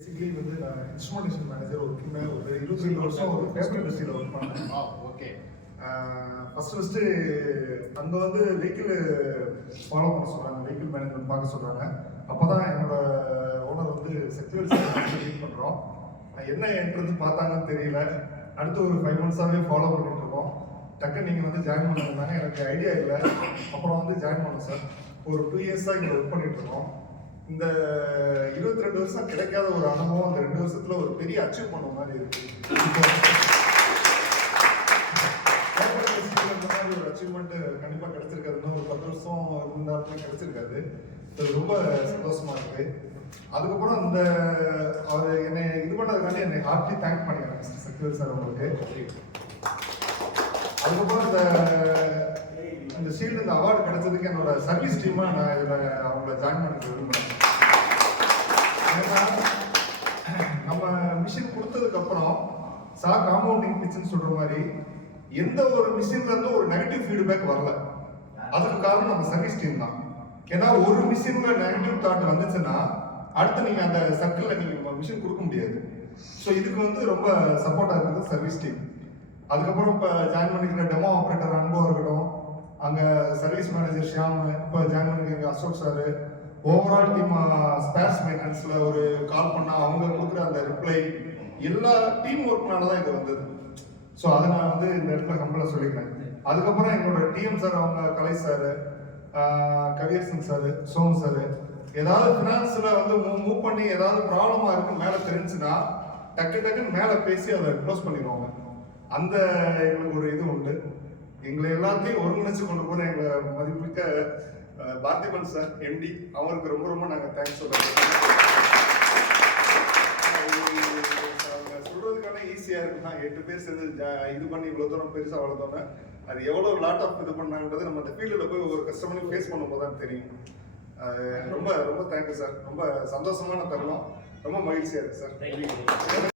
Basically வந்து நான் instrumentation manager working ஒரு 22 வருஷம் ஒரு பேப்பர் இண்டஸ்ட்ரியில் ஒர்க் பண்ணேன். ஓகே. ஃபஸ்ட்டு அங்கே வந்து வெஹிக்கிள் ஃபாலோ பண்ண சொல்கிறாங்க, வெஹிக்கிள் மேனேஜ்மெண்ட் பார்க்க சொல்கிறாங்க. அப்போ தான் என்னோட ஓனர் வந்து செக்யூரிட்டி மீட் பண்ணுறோம். என்ன என்ட்ரன்ஸ் பார்த்தாங்கன்னு தெரியல. அடுத்து ஒரு 5 மந்த்ஸாகவே ஃபாலோ பண்ணிட்டு இருக்கோம். டக்குன்னு நீங்கள் வந்து ஜாயின் பண்ணியிருந்தாங்க, எனக்கு ஐடியா இல்லை. அப்புறம் வந்து ஜாயின் பண்ணோம் சார். ஒரு 2 இயர்ஸாக இங்கே ஒர்க் பண்ணிட்டு இருக்கோம். இந்த 22 வருஷம் கிடைக்காத ஒரு அனுபவம் அந்த 2 வருஷத்துல ஒரு பெரிய அச்சீவ் பண்ண மாதிரி இருக்கு. இந்த மாதிரி ஒரு அச்சீவ்மெண்ட் கண்டிப்பா கிடைச்சிருக்காதுன்னா ஒரு 10 வருஷம் இருந்தாலும் கிடைச்சிருக்காது. ரொம்ப சந்தோஷமா இருக்கு. அதுக்கப்புறம் இந்த அவர் என்னை இது பண்ணதுக்காண்டி என்னை ஹார்ட்லி தேங்க் பண்ணிக்கிறேன் சக்திவேல் சார் உங்களுக்கு. அதுக்கப்புறம் இந்த ஷீல்டு இந்த அவார்டு கிடைச்சதுக்கு என்னோட சர்வீஸ் டீமா நான் இதில் அவங்கள ஜாயின் பண்ணிக்க விரும்புகிறேன். நம்ம மிஷின் கொடுத்ததுக்கு அப்புறம் சார் காம்பவுண்டிங் பிச்சுன்னு சொல்ற மாதிரி எந்த ஒரு மிஷின்ல இருந்து ஒரு நெகட்டிவ் ஃபீட்பேக் வரல. அதுக்கு காரணம் நம்ம சர்வீஸ் டீம் தான். ஏன்னா ஒரு மிஷின்ல நெகட்டிவ் தாட் வந்துச்சுன்னா அடுத்து நீங்க அந்த சர்க்கிள்ல நீங்க மிஷின் கொடுக்க முடியாது. ஸோ இதுக்கு வந்து ரொம்ப சப்போர்ட்டா இருக்குது சர்வீஸ் டீம். அதுக்கப்புறம் இப்போ ஜாயின் பண்ணிக்கிற டெமோ ஆப்ரேட்டர் அனுபவம் இருக்கட்டும், அங்கே சர்வீஸ் மேனேஜர் ஷியாம், இப்போ ஜாயின் பண்ணிக்கிற Ashok sir, overall team spares மெயின்டெனன்ஸ்ல ஒரு கால் பண்ணா அவங்க கொடுக்குற அந்த ரிப்ளை எல்லா டீம் ஒர்க்னால தான் இது வந்தது. ஸோ அதை நான் வந்து இந்த இடத்துல கம்பெனியில் சொல்லிக்கிறேன். அதுக்கப்புறம் எங்களோட டிஎம் சார், அவங்க Kalai sir, Kaviyarasan sir, Somu sir, ஏதாவது ஃபினான்ஸில் வந்து மூவ் பண்ணி ஏதாவது ப்ராப்ளமாக இருக்குன்னு மேலே தெரிஞ்சுன்னா டக்குன்னு மேலே பேசி அதை க்ளோஸ் பண்ணிடுவாங்க. அந்த எங்களுக்கு ஒரு இது உண்டு. எங்களை எல்லாத்தையும் ஒருங்கிணைச்சு கொண்டு போகிற எங்களை மதிப்பிக்க பார்த்திபன் சார் எம்டி, அவருக்கு ரொம்ப ரொம்ப நாங்கள் தேங்க்ஸ் சொல்கிறோம். சொல்றதுக்கான ஈஸியாக இருக்குன்னா 8 பேர் சேர்ந்து இது பண்ணி இவ்வளோ தூரம் பெருசாக வளர்த்தோன்னே அது எவ்வளோ லாட் ஆஃப் இது பண்ணாங்கன்றது நம்ம அந்த ஃபீல்டில் போய் ஒரு கஸ்டமரையும் ஃபேஸ் பண்ணும்போது தான் தெரியும். ரொம்ப ரொம்ப தேங்க்யூ சார். ரொம்ப சந்தோஷமான தருணம், ரொம்ப மகிழ்ச்சியாக இருக்குது சார்.